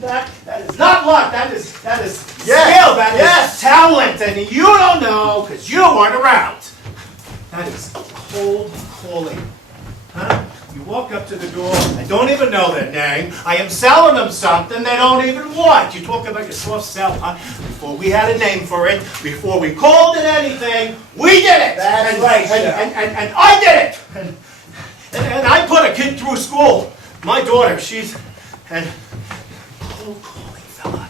That is not luck. That is Yes. skill. That Yes. is talent, and you don't know because you weren't around. That is cold calling, huh? You walk up to the door. I don't even know their name. I am selling them something they don't even want. You talk about your soft sell, huh? Before we had a name for it, before we called it anything, we did it. That's right, and I did it. And I put a kid through school. My daughter, she's and cold calling fella.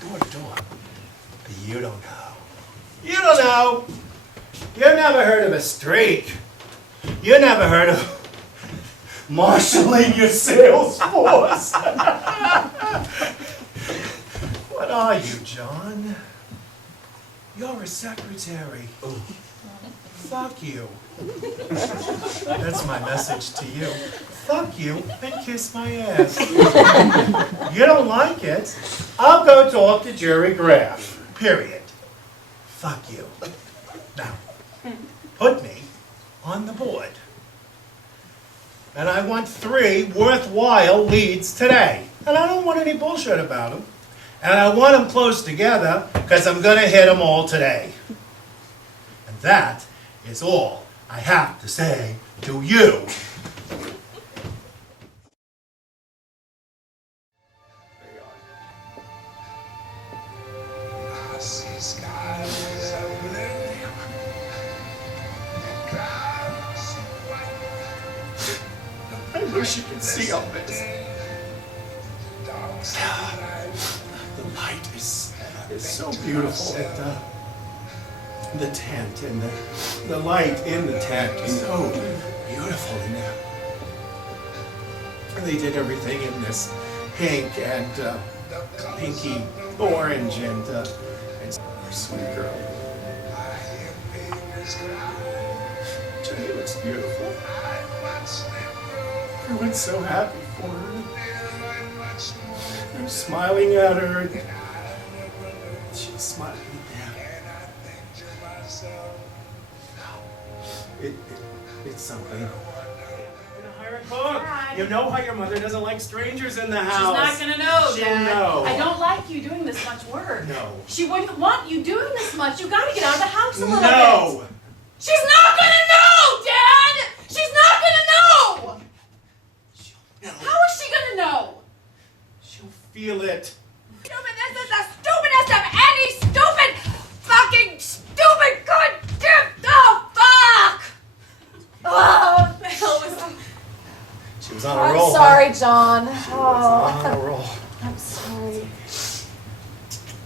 Door to door. You don't know. You don't know. You've never heard of a streak. You never heard of marshalling your sales force. What are you, John? You're a secretary. Fuck you. That's my message to you. Fuck you and kiss my ass. You don't like it? I'll go talk to Jerry Graff. Period. Fuck you. Now, put me on the board. And I want 3 worthwhile leads today. And I don't want any bullshit about them. And I want them close together because I'm going to hit them all today. And that is all I have to say to you. I see skies of blue and clouds of white. I wish you could see all this. The light is so beautiful. The tent and the light in the tent is so beautiful in there. And they did everything in this pink and pinky orange and sweet girl. Jenny looks beautiful. Everyone's so happy for her. They're smiling at her. And she's smiling at them. It's something. I'm gonna hire a cook. Dad. You know how your mother doesn't like strangers in the She's house. not gonna know, She'll Dad. know. I don't like you doing this much work. No. She wouldn't want you doing this much. You gotta get out of the house a little bit. No. She's not gonna know, Dad! She's not gonna know! No. How is she gonna know? She'll feel it. Stupid, this is the stupidest of any stupid goddamn, oh, fuck! Oh, what the hell was that? She was on a I'm roll. sorry, John. Huh? She Oh, was on a roll. I'm sorry. It's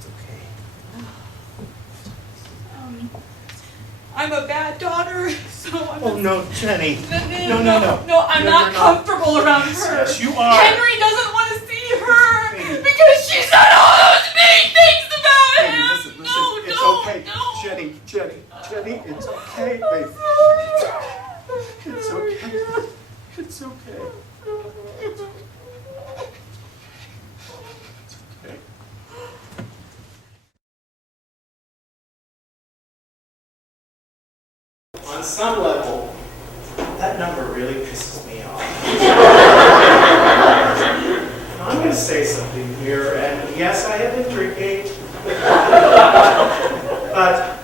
okay. I'm a bad daughter, so I'm Oh no, Jenny. No, I'm No, not you're not. comfortable around Yes, her. yes, you are. Henry doesn't want to see her Baby. because she said all those mean things about Baby, him. listen, No, it's no, okay. no. Jenny, it's okay, baby. It's okay. It's okay. It's okay. On some level, that number really pisses me off. I'm going to say something here, and yes, I have been drinking, but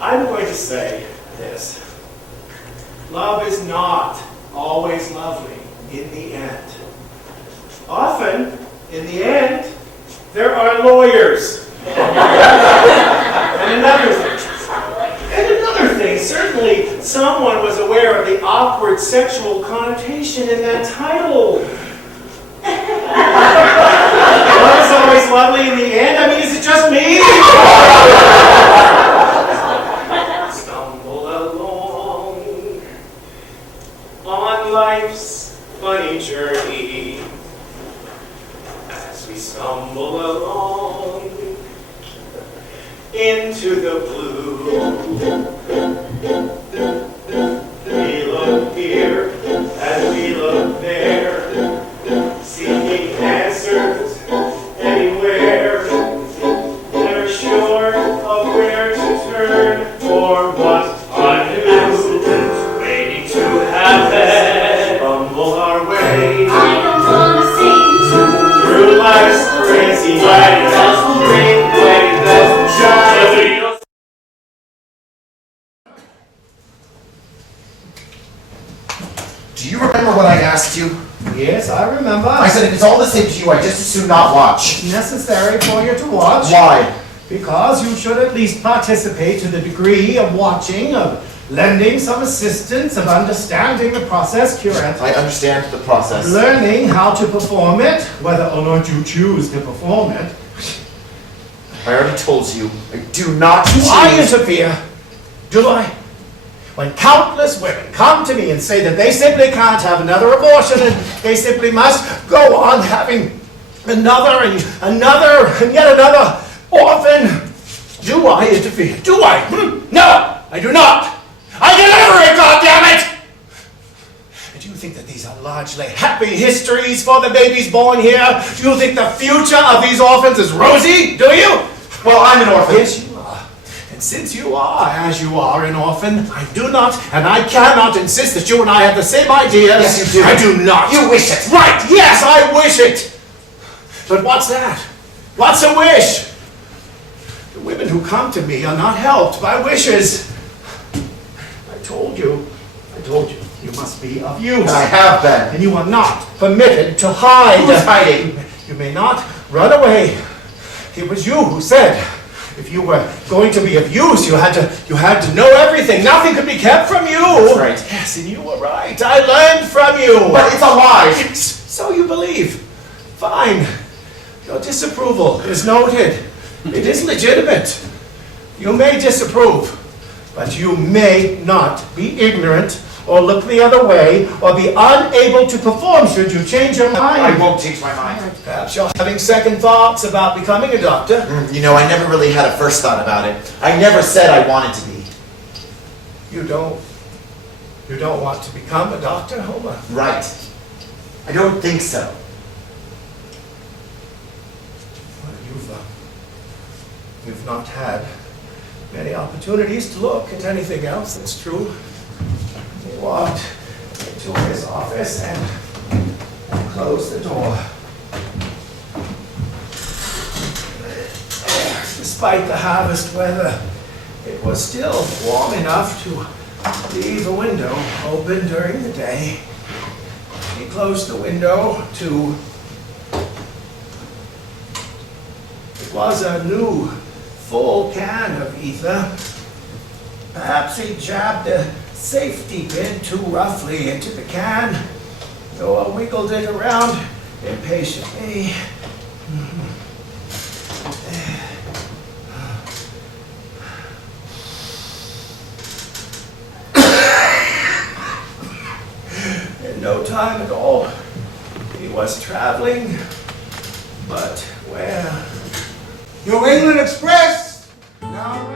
I'm going to say this. Love is not always lovely in the end. Often, in the end, there are lawyers. And another thing, certainly someone was aware of the awkward sexual connotation in that title. Love is always lovely in the end? I mean, is it just me? Stumble along on life's funny journey as we stumble along into the blue. We look here and we look there, seeking answers anywhere. Never sure of Do you remember what I asked you? Yes, I remember. I said if it's all the same to you, I'd just as soon not watch. It's necessary for you to watch. Why? Because you should at least participate to the degree of watching, of lending some assistance, of understanding the process, curate. I understand the process. Learning how to perform it, whether or not you choose to perform it. I already told you, I do not Do choose. I interfere? Do I? When countless women come to me and say that they simply can't have another abortion and they simply must go on having another and another and yet another orphan, do I interfere? Do I? No, I do not. I deliver it, goddammit! Do you think that these are largely happy histories for the babies born here? Do you think the future of these orphans is rosy? Do you? Well, I'm an orphan. Yes, you are. And since you are, as you are, an orphan, I do not and I cannot insist that you and I have the same ideas. Yes, you do. I do not. You wish it. Right, yes, I wish it. But what's that? What's a wish? The women who come to me are not helped by wishes. I told you, you must be of use. I have been. And you are not permitted to hide. Who's hiding? You may not run away. It was you who said, if you were going to be of use, you had to know everything. Nothing could be kept from you. That's right. Yes, and you were right. I learned from you. But it's a lie. So you believe. Fine. Your disapproval is noted. It is legitimate. You may disapprove, but you may not be ignorant or look the other way or be unable to perform should you change your mind. I won't change my mind. Perhaps you're having second thoughts about becoming a doctor. You know, I never really had a first thought about it. I never said I wanted to be. You don't want to become a doctor, Homer? Right. I don't think so. Well, you've not had many opportunities to look at anything else that's true. He walked into his office and closed the door. Despite the harvest weather, it was still warm enough to leave a window open during the day. He closed the window to... It was a new, full can of ether. Perhaps he jabbed a safety pin too roughly into the can, though I wiggled it around impatiently. In no time at all, he was traveling, but where? New England Express! Now